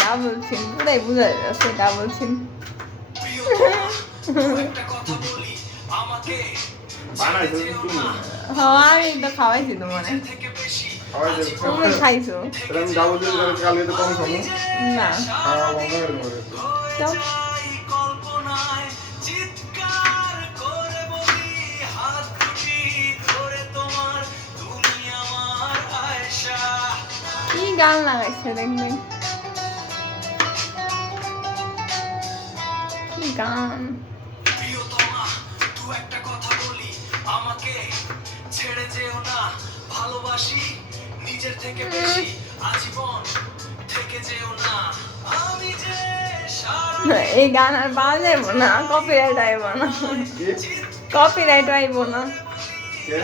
Double চিন পুরাই বোঝা যাচ্ছে ডাবল চিন। বানাইছো তুমি? হ্যাঁ আমি তো খাওয়াইছি তো মনে তুমি খাইছো তাহলে আমি ডাবল দিন করে কালকে তো কম খাবো। না খাওয়া বন্ধ করে দেবো। চল। কি গান লাগাইছে দেখবেন কি গান আমাকে ছেড়ে যেও না ভালোবাসি নিজের থেকে বেশি আজীবন থেকে যেও না আমি যে এই গান আর পাওয়া যাইব না কপিরাইট আইব না কপিরাইট আইব না কে?